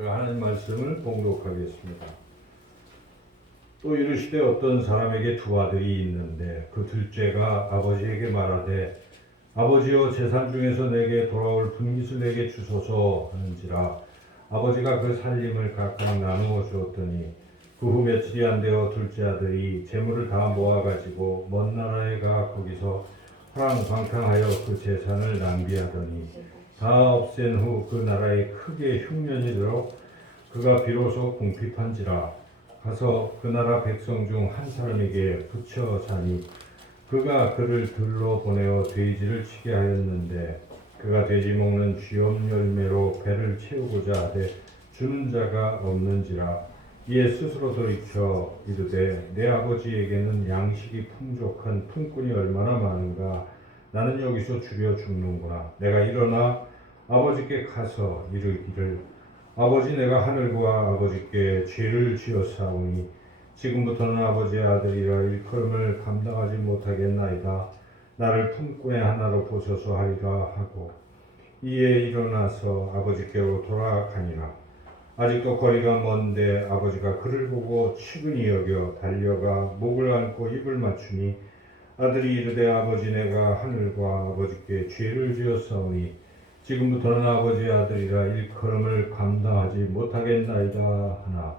제가 하나님 말씀을 봉독하겠습니다. 또 이르시되 어떤 사람에게 두 아들이 있는데 그 둘째가 아버지에게 말하되 아버지여 재산 중에서 내게 돌아올 분깃을 내게 주소서 하는지라 아버지가 그 살림을 각각 나누어 주었더니 그 후 며칠이 안 되어 둘째 아들이 재물을 다 모아가지고 먼 나라에 가 거기서 호랑방탕하여 그 재산을 낭비하더니 다 없앤 후 그 나라에 크게 흉년이 들어 그가 비로소 궁핍한지라 가서 그 나라 백성 중 한 사람에게 붙여 자니 그가 그를 들러 보내어 돼지를 치게 하였는데 그가 돼지 먹는 쥐염 열매로 배를 채우고자 하되 주는 자가 없는지라 이에 스스로 돌이켜 이르되 내 아버지에게는 양식이 풍족한 품꾼이 얼마나 많은가 나는 여기서 주려 죽는구나. 내가 일어나 아버지께 가서 이르기를 아버지 내가 하늘과 아버지께 죄를 지었사오니 지금부터는 아버지의 아들이라 일컬음을 감당하지 못하겠나이다. 나를 품꾼의 하나로 보소서 하리라 하고 이에 일어나서 아버지께로 돌아가니라. 아직도 거리가 먼데 아버지가 그를 보고 측은히 여겨 달려가 목을 안고 입을 맞추니 아들이 이르되 아버지 내가 하늘과 아버지께 죄를 지었사오니 지금부터는 아버지의 아들이라 일컬음을 감당하지 못하겠나이다 하나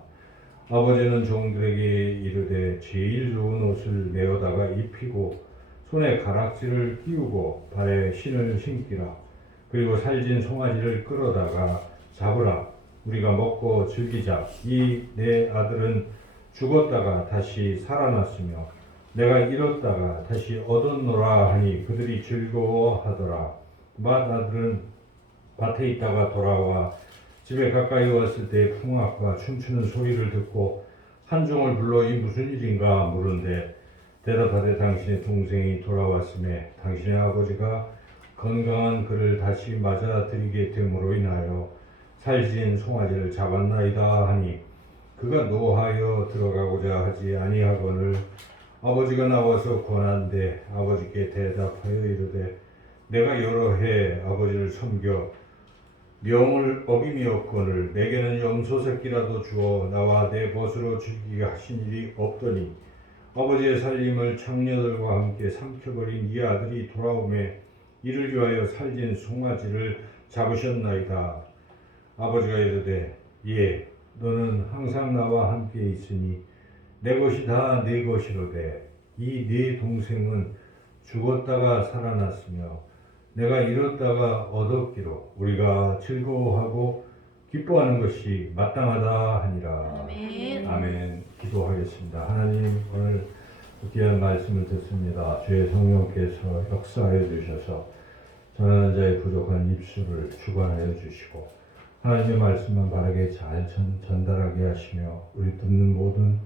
아버지는 종들에게 이르되 제일 좋은 옷을 내어다가 입히고 손에 가락지를 끼우고 발에 신을 신기라. 그리고 살진 송아지를 끌어다가 잡으라. 우리가 먹고 즐기자. 이 내 아들은 죽었다가 다시 살아났으며 내가 잃었다가 다시 얻었노라 하니 그들이 즐거워하더라. 맏아들은 밭에 있다가 돌아와 집에 가까이 왔을 때 풍악과 춤추는 소리를 듣고 한 종을 불러 이 무슨 일인가 물은데 대답하되 당신의 동생이 돌아왔음에 당신의 아버지가 건강한 그를 다시 맞아들이게 됨으로 인하여 살진 송아지를 잡았나이다 하니 그가 노하여 들어가고자 하지 아니하거늘 아버지가 나와서 권한대 아버지께 대답하여 이르되 내가 여러 해 아버지를 섬겨 명을 어김이 없거늘 내게는 염소 새끼라도 주어 나와 내 벗으로 즐기게 하신 일이 없더니 아버지의 살림을 창녀들과 함께 삼켜버린 이 아들이 돌아오매 이를 위하여 살진 송아지를 잡으셨나이다. 아버지가 이르되 예 너는 항상 나와 함께 있으니 내 것이 다 네 것이로되 이 네 동생은 죽었다가 살아났으며 내가 잃었다가 얻었기로 우리가 즐거워하고 기뻐하는 것이 마땅하다 하니라. 아멘. 아멘. 기도하겠습니다. 하나님 오늘 귀한 말씀을 듣습니다. 주의 성령께서 역사해 주셔서 전하는 자의 부족한 입술을 주관하여 주시고 하나님의 말씀만 바르게 잘 전달하게 하시며 우리 듣는 모든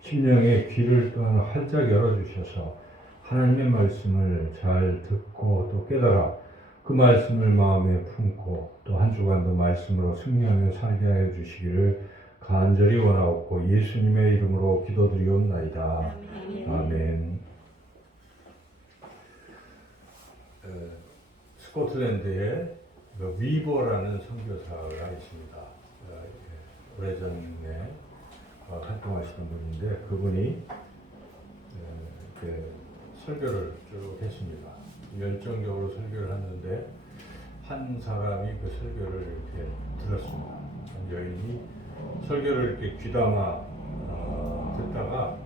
심령의 귀를 또한 활짝 열어주셔서 하나님의 말씀을 잘 듣고 또 깨달아 그 말씀을 마음에 품고 또 한 주간도 말씀으로 승리하며 살게 하여 주시기를 간절히 원하옵고 예수님의 이름으로 기도드리옵나이다. 아멘. 스코틀랜드에 위버라는 선교사가 있습니다. 오래전에 활동하시던 분인데 그분이 설교를 쭉 했습니다. 열정적으로 설교를 하는데 한 사람이 그 설교를 이렇게 들었습니다. 한 여인이 설교를 이렇게 귀담아 듣다가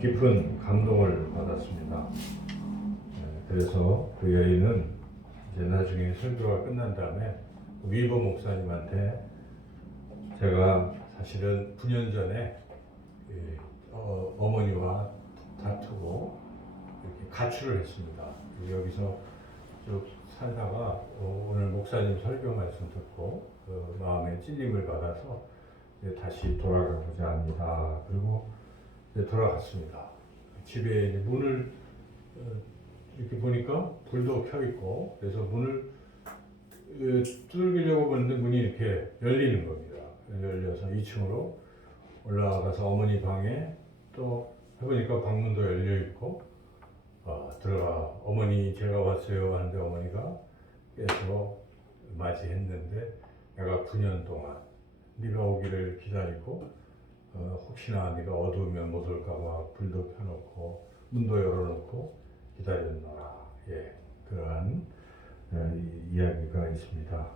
깊은 감동을 받았습니다. 그래서 그 여인은 이제 나중에 설교가 끝난 다음에 위버 목사님한테 제가 사실은 9년 전에 어머니와 다투고 이렇게 가출을 했습니다. 여기서 쭉 살다가 오늘 목사님 설교 말씀 듣고 그 마음에 찔림을 받아서 이제 다시 돌아가고자 합니다. 그리고 이제 돌아갔습니다. 집에 이제 문을 이렇게 보니까 불도 켜 있고 그래서 문을 뚫으려고 보는데 문이 이렇게 열리는 겁니다. 열려서 2층으로 올라가서 어머니 방에 또 해보니까 방문도 열려 있고 들어가 어머니 제가 왔어요 하는데 어머니가 깨서 맞이했는데 내가 9년 동안 네가 오기를 기다리고 혹시나 네가 어두우면 못 올까봐 불도 켜놓고 문도 열어놓고 기다렸노라. 예, 그러한 이야기가 있습니다.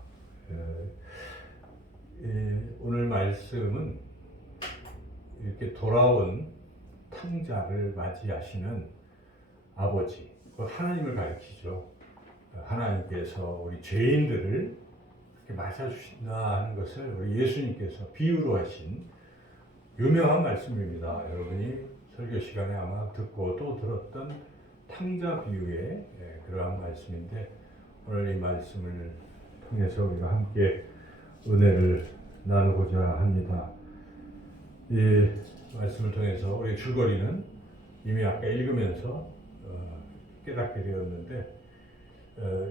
오늘 말씀은 이렇게 돌아온 탕자를 맞이하시는 아버지, 하나님을 가리키죠. 하나님께서 우리 죄인들을 이렇게 맞아주신다 하는 것을 우리 예수님께서 비유로 하신 유명한 말씀입니다. 여러분이 설교 시간에 아마 듣고 또 들었던 탕자 비유의 그러한 말씀인데, 오늘 이 말씀을 통해서 우리가 함께 은혜를 나누고자 합니다. 이 말씀을 통해서 우리 줄거리는 이미 아까 읽으면서 깨닫게 되었는데,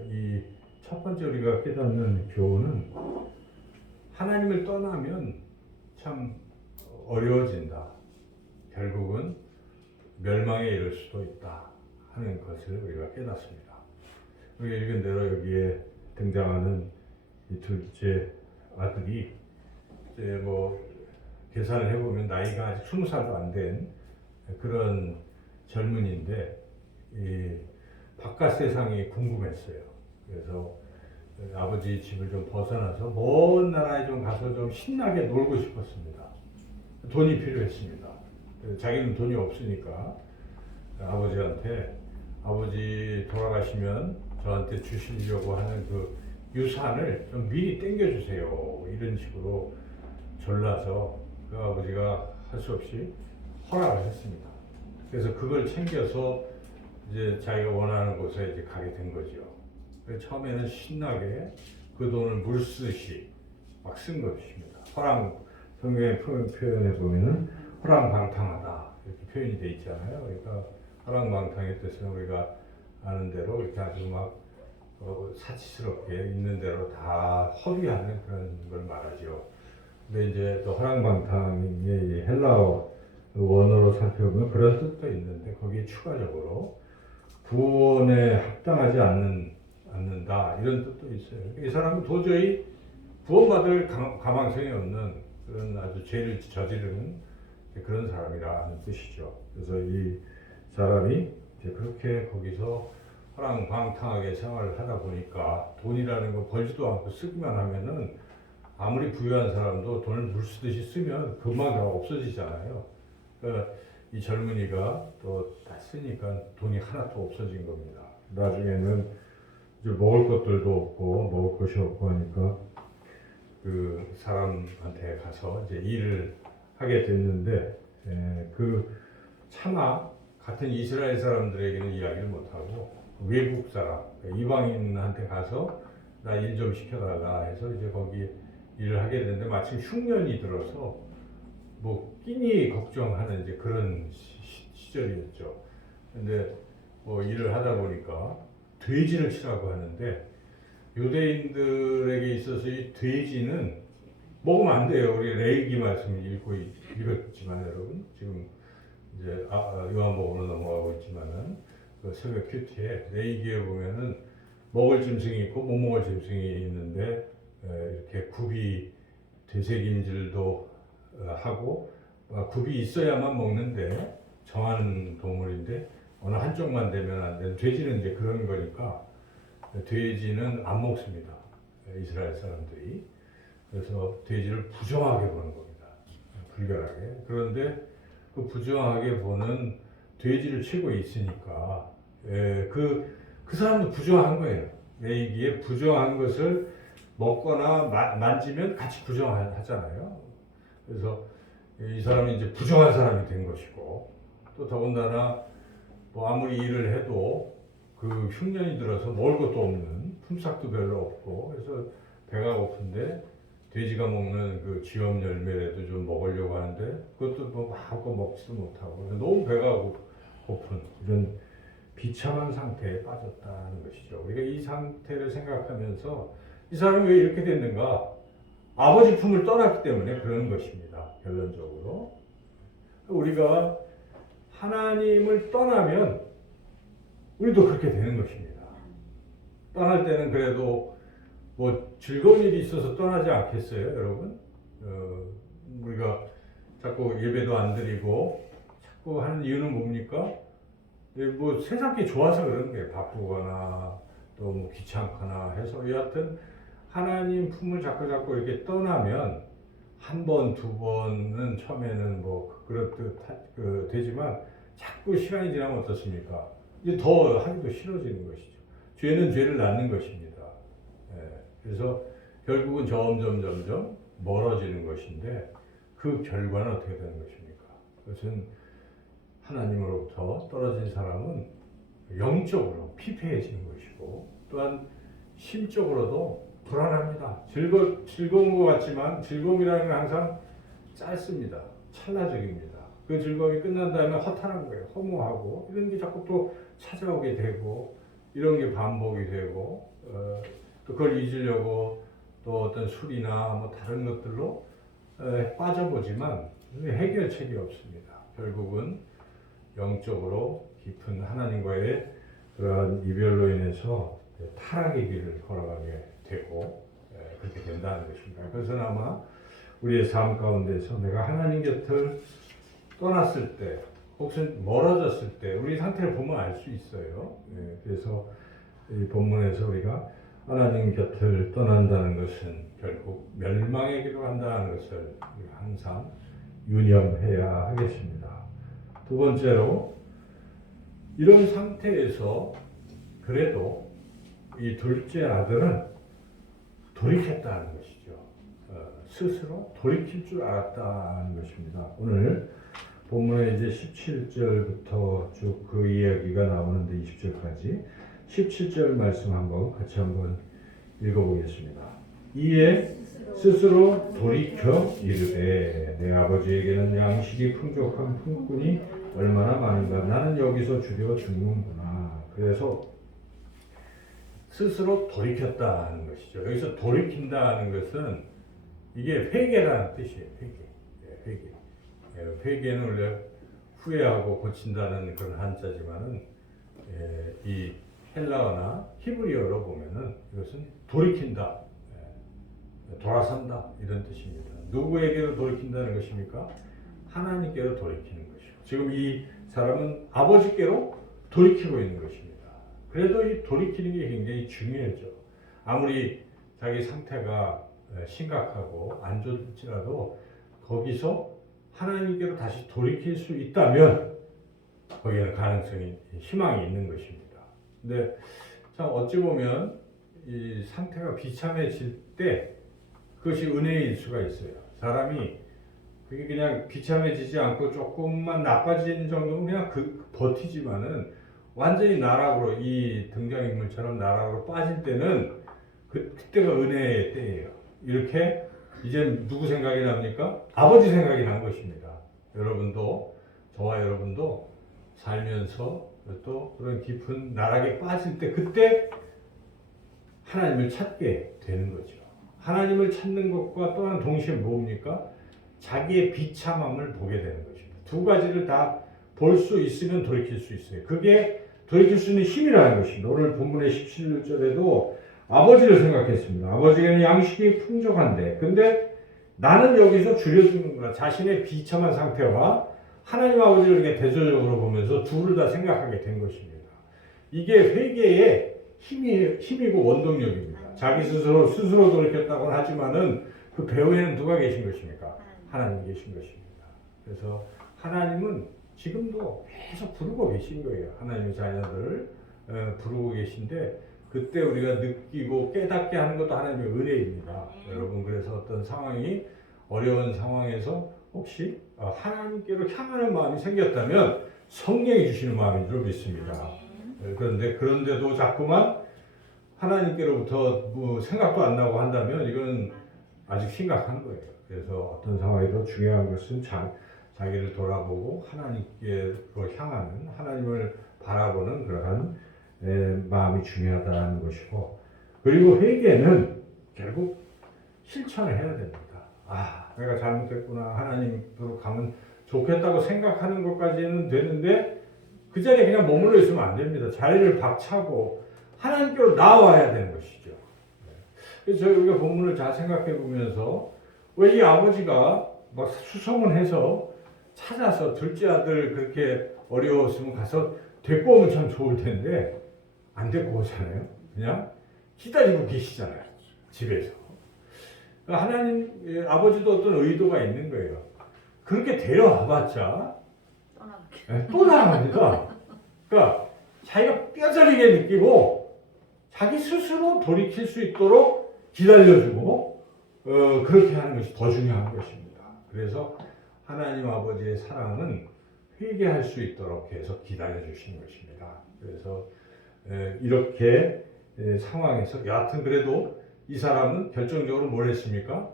이 첫 번째 우리가 깨닫는 교훈은 하나님을 떠나면 참 어려워진다. 결국은 멸망에 이를 수도 있다 하는 것을 우리가 깨닫습니다. 우리가 읽은 대로 여기에 등장하는 이 둘째 아들이 이제 뭐 계산을 해보면 나이가 아직 20살도 안 된 그런 젊은이인데, 이 바깥 세상이 궁금했어요. 그래서 아버지 집을 좀 벗어나서 먼 나라에 좀 가서 좀 신나게 놀고 싶었습니다. 돈이 필요했습니다. 자기는 돈이 없으니까 아버지한테, 아버지 돌아가시면 저한테 주시려고 하는 그 유산을 좀 미리 땡겨주세요. 이런 식으로 졸라서 그 아버지가 할 수 없이 허락을 했습니다. 그래서 그걸 챙겨서 이제 자기가 원하는 곳에 이제 가게 된 거죠. 처음에는 신나게 그 돈을 물 쓰듯이 막 쓴 것입니다. 성경에 표현해 보면은 허랑방탕하다 이렇게 표현이 돼 있잖아요. 그러니까 허랑방탕의 뜻은 우리가 아는 대로 이렇게 아주 막 사치스럽게 있는 대로 다 허비하는 그런 걸 말하죠. 근데 이제 또 허랑방탕의 헬라어 원어로 살펴보면 그런 뜻도 있는데, 거기에 추가적으로 구원에 합당하지 않는다 이런 뜻도 있어요. 이 사람은 도저히 구원받을 가망성이 없는 그런 아주 죄를 저지르는 그런 사람이라는 뜻이죠. 그래서 이 사람이 이제 그렇게 거기서 허랑방탕하게 생활을 하다 보니까 돈이라는 거 벌지도 않고 쓰기만 하면은 아무리 부유한 사람도 돈을 물 쓰듯이 쓰면 금방 다 없어지잖아요. 그러니까 이 젊은이가 또 다 쓰니까 돈이 하나도 없어진 겁니다. 나중에는 이제 먹을 것들도 없고 먹을 것이 없고 하니까 그 사람한테 가서 이제 일을 하게 됐는데, 그 차마 같은 이스라엘 사람들에게는 이야기를 못하고 외국 사람, 이방인한테 가서 나 일 좀 시켜달라 해서 이제 거기 일을 하게 됐는데, 마침 흉년이 들어서 뭐 끼니 걱정하는 이제 그런 시절이었죠. 근데 뭐 일을 하다 보니까 돼지를 치라고 하는데, 유대인들에게 있어서 이 돼지는 먹으면 안 돼요. 우리 레위기 말씀을 읽었지만 여러분, 지금 이제 요한복음으로 넘어가고 있지만은 그 새벽 큐티에 레위기에 보면은 먹을 짐승이 있고 못 먹을 짐승이 있는데, 이렇게 굽이 되새김질도 하고 굽이 있어야만 먹는데 정한 동물인데 어느 한쪽만 되면 안 되는, 돼지는 이제 그런 거니까 돼지는 안 먹습니다. 이스라엘 사람들이. 그래서 돼지를 부정하게 보는 겁니다. 불결하게. 그런데 그 부정하게 보는 돼지를 치고 있으니까 그 사람도 부정한 거예요. 레위기에 부정한 것을 먹거나 만지면 같이 부정하잖아요. 그래서 이 사람이 이제 부정한 사람이 된 것이고, 또 더군다나 뭐 아무리 일을 해도 그 흉년이 들어서 먹을 것도 없는, 품삯도 별로 없고, 그래서 배가 고픈데 돼지가 먹는 그 쥐염 열매라도 좀 먹으려고 하는데 그것도 뭐 마음껏 먹지도 못하고 너무 배가 고픈 이런 비참한 상태에 빠졌다는 것이죠. 우리가 이 상태를 생각하면서 이 사람이 왜 이렇게 됐는가? 아버지 품을 떠났기 때문에 그런 것입니다. 결론적으로 우리가 하나님을 떠나면 우리도 그렇게 되는 것입니다. 떠날 때는 그래도 뭐 즐거운 일이 있어서 떠나지 않겠어요, 여러분? 우리가 자꾸 예배도 안 드리고 자꾸 하는 이유는 뭡니까? 뭐 세상이 좋아서 그런 게 바쁘거나 또 뭐 귀찮거나 해서 여하튼 하나님 품을 자꾸 이렇게 떠나면 한 번, 두 번은 처음에는 뭐 그렇듯 되지만 자꾸 시간이 지나면 어떻습니까? 이제 더 하기도 싫어지는 것이죠. 죄는 죄를 낳는 것입니다. 그래서 결국은 점점 멀어지는 것인데 그 결과는 어떻게 되는 것입니까? 그것은 하나님으로부터 떨어진 사람은 영적으로 피폐해지는 것이고 또한 심적으로도 불안합니다. 즐거운 것 같지만 즐거움이라는 건 항상 짧습니다. 찰나적입니다. 그 즐거움이 끝난 다음에 허탈한 거예요. 허무하고 이런 게 자꾸 또 찾아오게 되고 이런 게 반복이 되고 또 그걸 잊으려고 또 어떤 술이나 뭐 다른 것들로 빠져보지만 해결책이 없습니다. 결국은 영적으로 깊은 하나님과의 그러한 이별로 인해서 타락의 길을 걸어가게 되고 그렇게 된다는 것입니다. 그래서 아마 우리의 삶 가운데서 내가 하나님 곁을 떠났을 때 혹은 멀어졌을 때 우리 상태를 보면 알 수 있어요. 그래서 이 본문에서 우리가 하나님 곁을 떠난다는 것은 결국 멸망에 기도한다는 것을 항상 유념해야 하겠습니다. 두 번째로 이런 상태에서 그래도 이 둘째 아들은 돌이켰다는 것이죠. 스스로 돌이킬 줄 알았다는 것입니다. 오늘 본문에 이제 17절부터 쭉 그 이야기가 나오는데 20절까지 17절 말씀 같이 한번 읽어보겠습니다. 이에 스스로 돌이켜 이르되 내 아버지에게는 양식이 풍족한 품꾼이 얼마나 많은가 나는 여기서 주려 죽는구나. 그래서 스스로 돌이켰다는 것이죠. 여기서 돌이킨다는 것은 이게 회개라는 뜻이에요. 회개. 회개는 원래 후회하고 고친다는 그런 한자지만은 이 헬라어나 히브리어로 보면은 이것은 돌이킨다, 돌아선다 이런 뜻입니다. 누구에게로 돌이킨다는 것입니까? 하나님께로 돌이키는 것이고 지금 이 사람은 아버지께로 돌이키고 있는 것입니다. 그래도 이 돌이키는 게 굉장히 중요하죠. 아무리 자기 상태가 심각하고 안 좋을지라도 거기서 하나님께로 다시 돌이킬 수 있다면 거기에는 가능성이, 희망이 있는 것입니다. 근데 참 어찌 보면 이 상태가 비참해질 때 그것이 은혜일 수가 있어요. 사람이 그게 그냥 비참해지지 않고 조금만 나빠지는 정도면 그냥 버티지만은 완전히 나락으로 이 등장인물처럼 나락으로 빠질 때는 그때가 은혜의 때예요. 이렇게 이제 누구 생각이 납니까? 아버지 생각이 난 것입니다. 여러분도 저와 여러분도 살면서 또 그런 깊은 나락에 빠질 때 그때 하나님을 찾게 되는 거죠. 하나님을 찾는 것과 또한 동시에 뭡니까? 자기의 비참함을 보게 되는 것입니다. 두 가지를 다 볼 수 있으면 돌이킬 수 있어요. 그게 돌이킬 수 있는 힘이라는 것입니다. 오늘 본문의 17절에도 아버지를 생각했습니다. 아버지에게는 양식이 풍족한데 근데 나는 여기서 줄여주는구나. 자신의 비참한 상태와 하나님 아버지를 이렇게 대조적으로 보면서 둘을 다 생각하게 된 것입니다. 이게 회개의 힘이고 원동력입니다. 자기 스스로 돌이켰다고는 하지만은 그 배후에는 누가 계신 것입니까? 하나님 계신 것입니다. 그래서 하나님은 지금도 계속 부르고 계신 거예요. 하나님의 자녀들을 부르고 계신데 그때 우리가 느끼고 깨닫게 하는 것도 하나님의 은혜입니다. 여러분 그래서 어떤 상황이 어려운 상황에서 혹시 하나님께로 향하는 마음이 생겼다면 성령이 주시는 마음인 줄 믿습니다. 그런데도 자꾸만 하나님께로부터 뭐 생각도 안 나고 한다면 이건 아직 심각한 거예요. 그래서 어떤 상황에도 중요한 것은 자기를 돌아보고 하나님께로 향하는 하나님을 바라보는 그러한 마음이 중요하다는 것이고 그리고 회개는 결국 실천을 해야 됩니다. 내가 잘못했구나 하나님으로 가면 좋겠다고 생각하는 것까지는 되는데 그 자리에 그냥 머물러 있으면 안 됩니다. 자리를 박차고 하나님께로 나와야 되는 것이죠. 그래서 우리가 본문을 잘 생각해 보면서 왜 이 아버지가 막 수소문해서 찾아서 둘째 아들 그렇게 어려웠으면 가서 데리고 오면 참 좋을 텐데 안 데리고 오잖아요. 그냥 기다리고 계시잖아요. 집에서. 하나님 아버지도 어떤 의도가 있는 거예요. 그렇게 데려와봤자 또 나갑니다. 그러니까 자기가 뼈저리게 느끼고 자기 스스로 돌이킬 수 있도록 기다려주고 그렇게 하는 것이 더 중요한 것입니다. 그래서 하나님 아버지의 사랑은 회개할 수 있도록 해서 기다려주시는 것입니다. 그래서 이렇게 상황에서 여하튼 그래도 이 사람은 결정적으로 뭘 했습니까?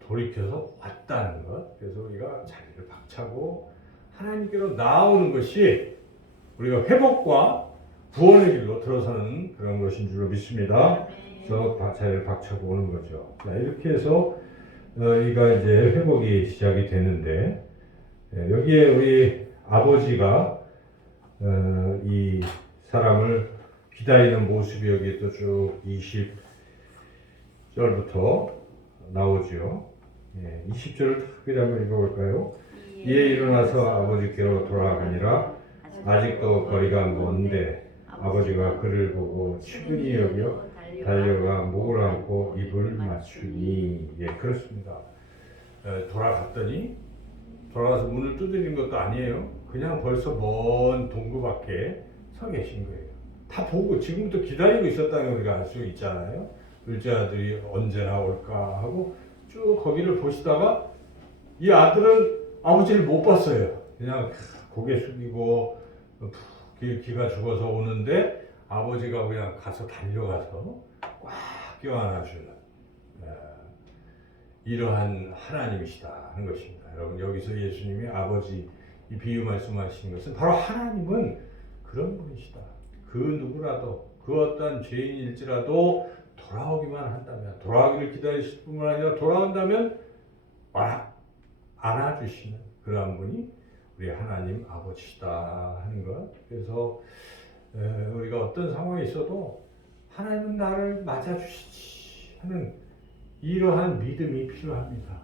돌이켜서 왔다는 것. 그래서 우리가 자리를 박차고 하나님께로 나오는 것이 우리가 회복과 구원의 길로 들어서는 그런 것인 줄로 믿습니다. 그래서 자리를 박차고 오는 거죠. 자, 이렇게 해서 이가 이제 회복이 시작이 되는데 여기에 우리 아버지가 이 사람을 기다리는 모습이 여기 또 쭉 20절부터 나오죠. 20절을 특별히 한번 읽어볼까요? 이에 일어나서 아버지께로 돌아가니라. 아직도 거리가 먼데 아버지가 그를 보고 측은히 여겨 달려가 목을 안고 입을 맞추니. 예, 그렇습니다. 돌아가서 문을 두드리는 것도 아니에요. 그냥 벌써 먼 동구 밖에 서 계신 거예요. 다 보고 지금부터 기다리고 있었다는 걸 우리가 알 수 있잖아요. 둘째 아들이 언제 나올까 하고 쭉 거기를 보시다가 이 아들은 아버지를 못 봤어요. 그냥 고개 숙이고 기가 죽어서 오는데 아버지가 그냥 가서 달려가서 꽉 껴안아주는 이러한 하나님이시다 하는 것입니다. 여러분 여기서 예수님이 아버지 이 비유 말씀하시는 것은 바로 하나님은 그런 분이시다. 그 누구라도 그 어떤 죄인일지라도 돌아오기만 한다면 돌아오기를 기다리실 뿐만 아니라 돌아온다면 안아주시는 그러한 분이 우리 하나님 아버지시다 하는 것. 그래서 우리가 어떤 상황에 있어도 하나님은 나를 맞아주시지 하는 이러한 믿음이 필요합니다.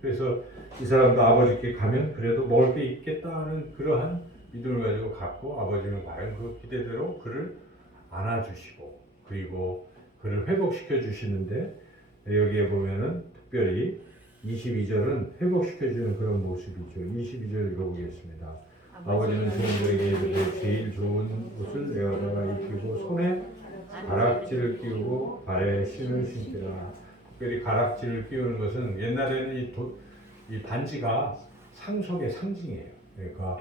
그래서 이 사람도 아버지께 가면 그래도 먹을 게 있겠다 하는 그러한 믿음을 가지고 갔고 아버지는 과연 그 기대대로 그를 안아주시고 그리고 그를 회복시켜 주시는데 여기에 보면은 특별히 22절은 회복시켜주는 그런 모습이죠. 22절 읽어보겠습니다. 아버지는 종들에게 이르되 제일 좋은 옷을 내어다가 입히고 손에 가락지를 끼우고 발에 신을 신기라. 특별히 가락지를 끼우는 것은 옛날에는 이 반지가 상속의 상징이에요. 그러니까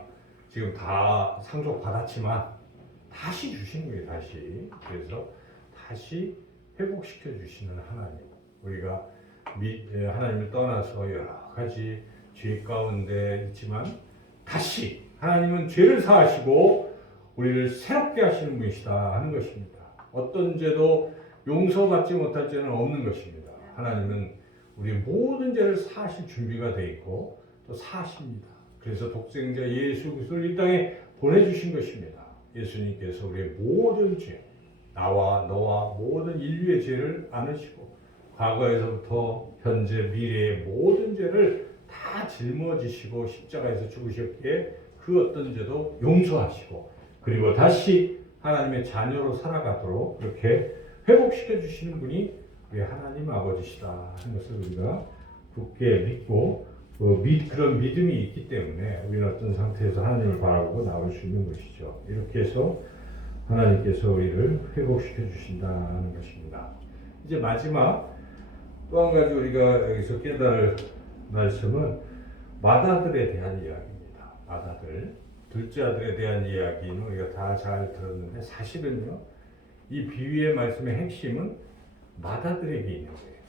지금 다 상속 받았지만 다시 주신 거예요. 다시. 그래서 다시 회복시켜 주시는 하나님. 우리가 하나님을 떠나서 여러 가지 죄 가운데 있지만 다시 하나님은 죄를 사하시고 우리를 새롭게 하시는 분이시다 하는 것입니다. 어떤 죄도 용서받지 못할 죄는 없는 것입니다. 하나님은 우리 모든 죄를 사하실 준비가 되어 있고 또 사하십니다. 그래서 독생자 예수 그리스도를 이 땅에 보내주신 것입니다. 예수님께서 우리의 모든 죄, 나와 너와 모든 인류의 죄를 안으시고 과거에서부터 현재 미래의 모든 죄를 다 짊어지시고 십자가에서 죽으셨기에 그 어떤 죄도 용서하시고 그리고 다시 하나님의 자녀로 살아가도록 그렇게 회복시켜 주시는 분이 우리 하나님 아버지시다 하는 것을 우리가 굳게 믿고 그런 믿음이 있기 때문에 우리는 어떤 상태에서 하나님을 바라보고 나올 수 있는 것이죠. 이렇게 해서 하나님께서 우리를 회복시켜 주신다는 것입니다. 이제 마지막 또 한 가지 우리가 여기서 깨달을 말씀은 맏아들에 대한 이야기입니다. 맏아들, 둘째 아들에 대한 이야기는 우리가 다 잘 들었는데 사실은요, 이 비유의 말씀의 핵심은 맏아들에게 있는 거예요.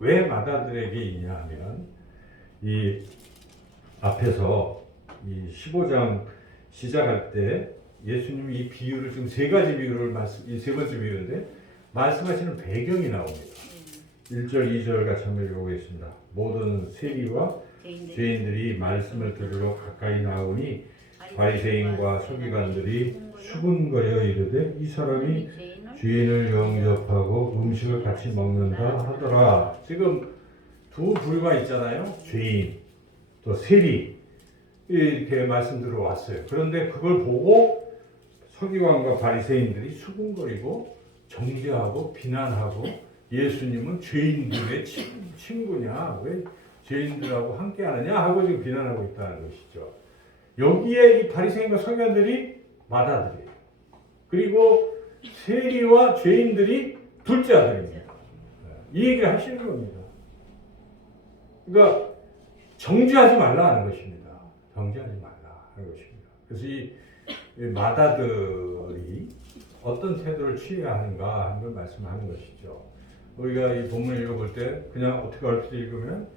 왜 맏아들에게 있냐 하면 이 앞에서 이 15장 시작할 때 예수님이 이 비유를 지금 세 가지 비유를 이 세 번째 비유인데 말씀하시는 배경이 나옵니다. 1절, 2절 같이 한번 읽어보겠습니다. 모든 세리와 죄인들이 말씀을 들으러 가까이 나오니 바리새인과 서기관들이 수군거려 이르되 이 사람이 죄인을 영접하고 음식을 같이 먹는다 하더라. 지금 두 부류가 있잖아요. 죄인, 또 세리 이렇게 말씀 들어왔어요. 그런데 그걸 보고 서기관과 바리새인들이 수군거리고 정죄하고 비난하고 예수님은 죄인들의 친구냐, 왜 죄인들하고 함께하느냐 하고 지금 비난하고 있다는 것이죠. 여기에 이 바리새인과 서기관들이 맏아들이에요. 그리고 세리와 죄인들이 둘째 아들입니다. 이 얘기를 하시는 겁니다. 그러니까 정죄하지 말라 하는 것입니다. 정죄하지 말라 하는 것입니다. 그래서 이 맏아들이 어떤 태도를 취해야 하는가 하는 걸 말씀하는 것이죠. 우리가 이 본문을 읽어볼 때 그냥 어떻게 얼핏 읽으면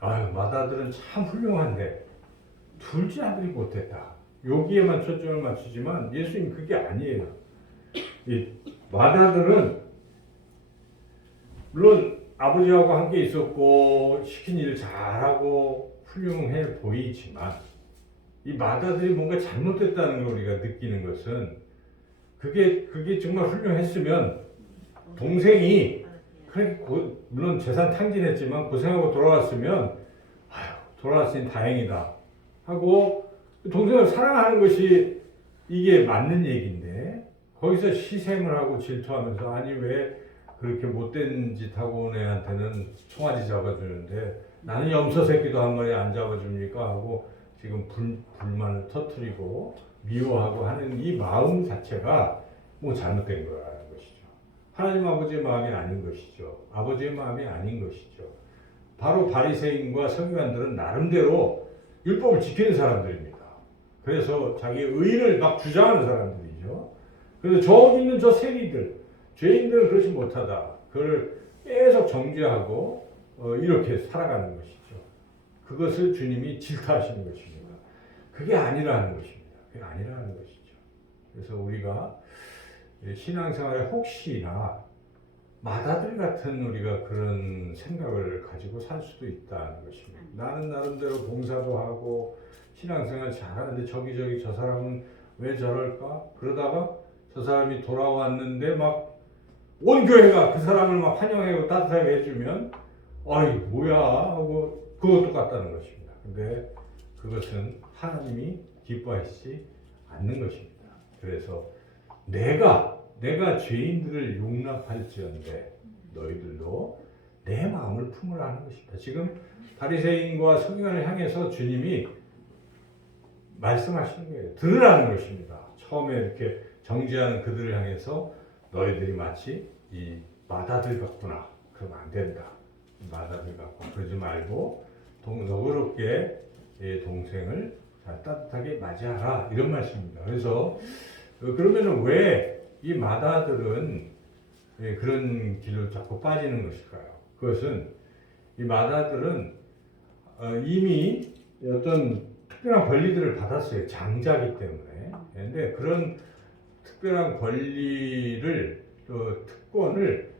아유 맏아들은 참 훌륭한데 둘째 아들이 못했다. 여기에만 초점을 맞추지만 예수님 그게 아니에요. 이 맏아들은 물론 아버지하고 함께 있었고 시킨 일 잘하고 훌륭해 보이지만 이 맏아들이 뭔가 잘못됐다는 걸 우리가 느끼는 것은 그게 정말 훌륭했으면 동생이 물론 재산 탕진했지만 고생하고 돌아왔으면 아유 돌아왔으니 다행이다 하고 동생을 사랑하는 것이 이게 맞는 얘기인데 거기서 시샘을 하고 질투하면서 아니 왜 그렇게 못된 짓 하고 온 애한테는 송아지 잡아주는데 나는 염소 새끼도 한 마리 안 잡아줍니까 하고 지금 불만을 터뜨리고 미워하고 하는 이 마음 자체가 뭐 잘못된 거라는 것이죠. 하나님 아버지의 마음이 아닌 것이죠. 아버지의 마음이 아닌 것이죠. 바로 바리새인과 서기관들은 나름대로 율법을 지키는 사람들입니다. 그래서 자기의 의를 막 주장하는 사람들이죠. 그래서 저기 있는 저 세리들, 죄인들은 그렇지 못하다. 그걸 계속 정죄하고 이렇게 살아가는 것이죠. 그것을 주님이 질타하시는 것입니다. 그게 아니라는 것입니다. 그게 아니라는 것이죠. 그래서 우리가 신앙생활에 혹시나 맏아들 같은 우리가 그런 생각을 가지고 살 수도 있다는 것입니다. 나는 나름대로 봉사도 하고 신앙생활 잘하는데 저기 저 사람은 왜 저럴까? 그러다가 저 사람이 돌아왔는데 막 온 교회가 그 사람을 막 환영하고 따뜻하게 해주면 아이 뭐야 하고 그것도 같다는 것입니다. 근데 그것은 하나님이 기뻐하시지 않는 것입니다. 그래서 내가 죄인들을 용납할지언데 너희들도 내 마음을 품으라 하는 것입니다. 지금 바리새인과 서기관을 향해서 주님이 말씀하시는 거예요. 들으라는 것입니다. 처음에 이렇게 정죄하는 그들을 향해서 너희들이 마치 이 맏아들 같구나. 그러면 안 된다. 맏아들 같구나. 그러지 말고 너그럽게 동생을 따뜻하게 맞이하라. 이런 말씀입니다. 그래서 그러면은 왜 이 맏아들은 그런 길로 자꾸 빠지는 것일까요? 그것은 이 맏아들은 이미 어떤 특별한 권리들을 받았어요. 장자기 때문에. 그런데 그런 특별한 권리를 또 특권을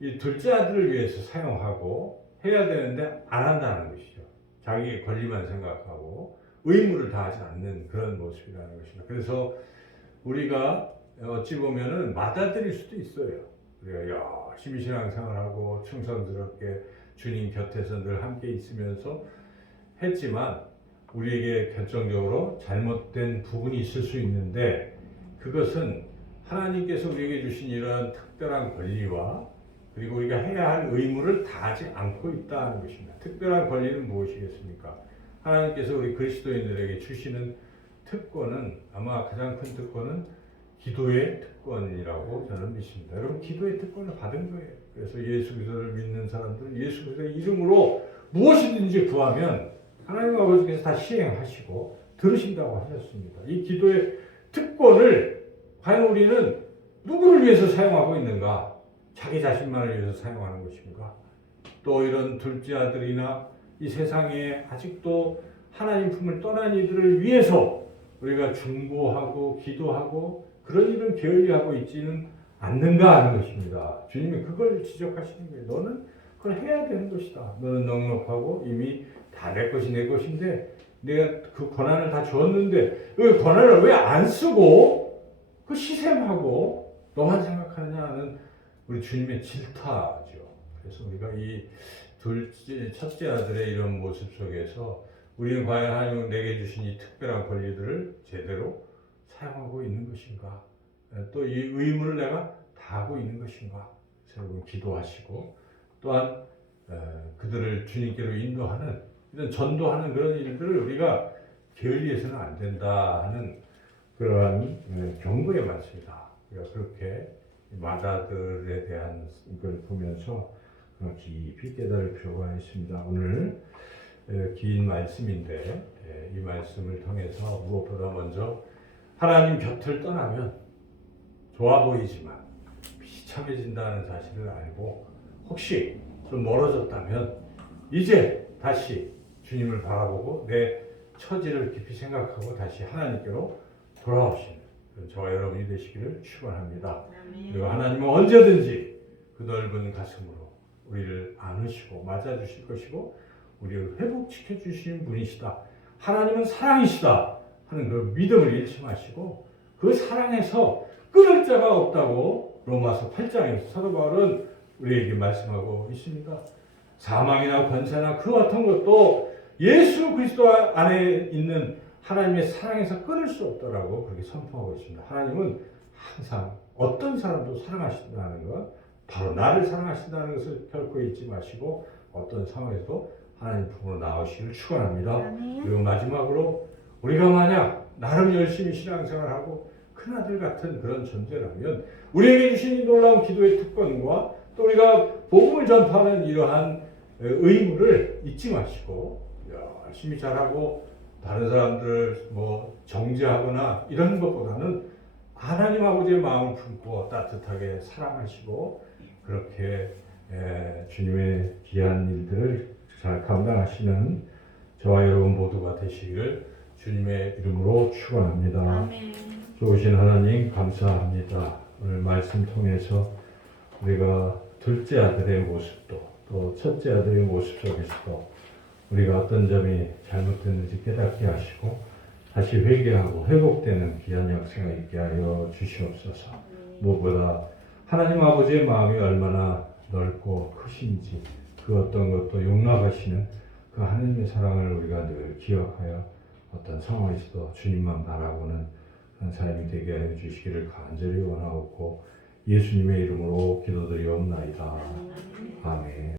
이 둘째 아들을 위해서 사용하고 해야 되는데 안 한다는 것이죠. 자기의 권리만 생각하고 의무를 다하지 않는 그런 모습이라는 것입니다. 그래서 우리가 어찌 보면은 맏아들일 수도 있어요. 우리가 열심히 신앙생활하고 충성스럽게 주님 곁에서 늘 함께 있으면서 했지만 우리에게 결정적으로 잘못된 부분이 있을 수 있는데 그것은 하나님께서 우리에게 주신 이러한 특별한 권리와 그리고 우리가 해야 할 의무를 다하지 않고 있다는 것입니다. 특별한 권리는 무엇이겠습니까? 하나님께서 우리 그리스도인들에게 주시는 특권은 아마 가장 큰 특권은 기도의 특권이라고 저는 믿습니다. 여러분 기도의 특권을 받은 거예요. 그래서 예수 그리스도를 믿는 사람들은 예수 그리스도의 이름으로 무엇이든지 구하면 하나님 아버지께서 다 시행하시고 들으신다고 하셨습니다. 이 기도의 특권을 과연 우리는 누구를 위해서 사용하고 있는가? 자기 자신만을 위해서 사용하는 것인가? 또 이런 둘째 아들이나 이 세상에 아직도 하나님 품을 떠난 이들을 위해서 우리가 중보하고 기도하고 그런 일은 게을리하고 있지는 않는가 하는 것입니다. 주님이 그걸 지적하시는 거예요. 너는 그걸 해야 되는 것이다. 너는 넉넉하고 이미 다 내 것이 내 것인데 내가 그 권한을 다 줬는데 그 권한을 왜 안 쓰고 그 시샘하고 너만 생각하느냐 하는 우리 주님의 질타죠. 그래서 우리가 이 첫째 아들의 이런 모습 속에서 우리는 과연 하나님 내게 주신 이 특별한 권리들을 제대로 사용하고 있는 것인가? 또 이 의무를 내가 다하고 있는 것인가? 여러분 기도하시고 또한 그들을 주님께로 인도하는 이런 전도하는 그런 일들을 우리가 게을리해서는 안 된다 하는 그러한 경고의 말씀이다. 우리가 그렇게 마다들에 대한 이걸 보면서 깊이 깨달을 필요가 있습니다. 오늘 긴 말씀인데 이 말씀을 통해서 무엇보다 먼저 하나님 곁을 떠나면 좋아 보이지만 비참해진다는 사실을 알고 혹시 좀 멀어졌다면 이제 다시 주님을 바라보고 내 처지를 깊이 생각하고 다시 하나님께로 돌아오시는 저와 여러분이 되시기를 축원합니다. 그리고 하나님은 언제든지 그 넓은 가슴으로 우리를 안으시고 맞아주실 것이고 우리를 회복시켜 주시는 분이시다. 하나님은 사랑이시다 하는 그 믿음을 잃지 마시고 그 사랑에서 끊을 자가 없다고 로마서 8장에서 사도 바울은 우리에게 말씀하고 있습니다. 사망이나 권세나 그 같은 것도 예수 그리스도 안에 있는 하나님의 사랑에서 끊을 수 없다라고 그렇게 선포하고 있습니다. 하나님은 항상 어떤 사람도 사랑하신다는 것, 바로 나를 사랑하신다는 것을 결코 잊지 마시고 어떤 상황에서도 하나님 품으로 나오시기를 축원합니다. 그리고 마지막으로 우리가 만약 나름 열심히 신앙생활하고 큰아들 같은 그런 존재라면 우리에게 주신 이 놀라운 기도의 특권과 또 우리가 복음을 전파하는 이러한 의무를 잊지 마시고 열심히 잘하고 다른 사람들을 정죄하거나 이런 것보다는 하나님 아버지의 마음을 품고 따뜻하게 사랑하시고 그렇게 주님의 귀한 일들을 잘 감당하시는 저와 여러분 모두가 되시기를 주님의 이름으로 축원합니다. 좋으신 하나님 감사합니다. 오늘 말씀 통해서 우리가 둘째 아들의 모습도 또 첫째 아들의 모습 속에서도 우리가 어떤 점이 잘못됐는지 깨닫게 하시고 다시 회개하고 회복되는 귀한 역사가 있게 하여 주시옵소서. 무엇보다 하나님 아버지의 마음이 얼마나 넓고 크신지 그 어떤 것도 용납하시는 그 하나님의 사랑을 우리가 늘 기억하여 어떤 상황에서도 주님만 바라보는 그런 삶이 되게 하여 주시기를 간절히 원하옵고 예수님의 이름으로 기도드리옵나이다. 아멘.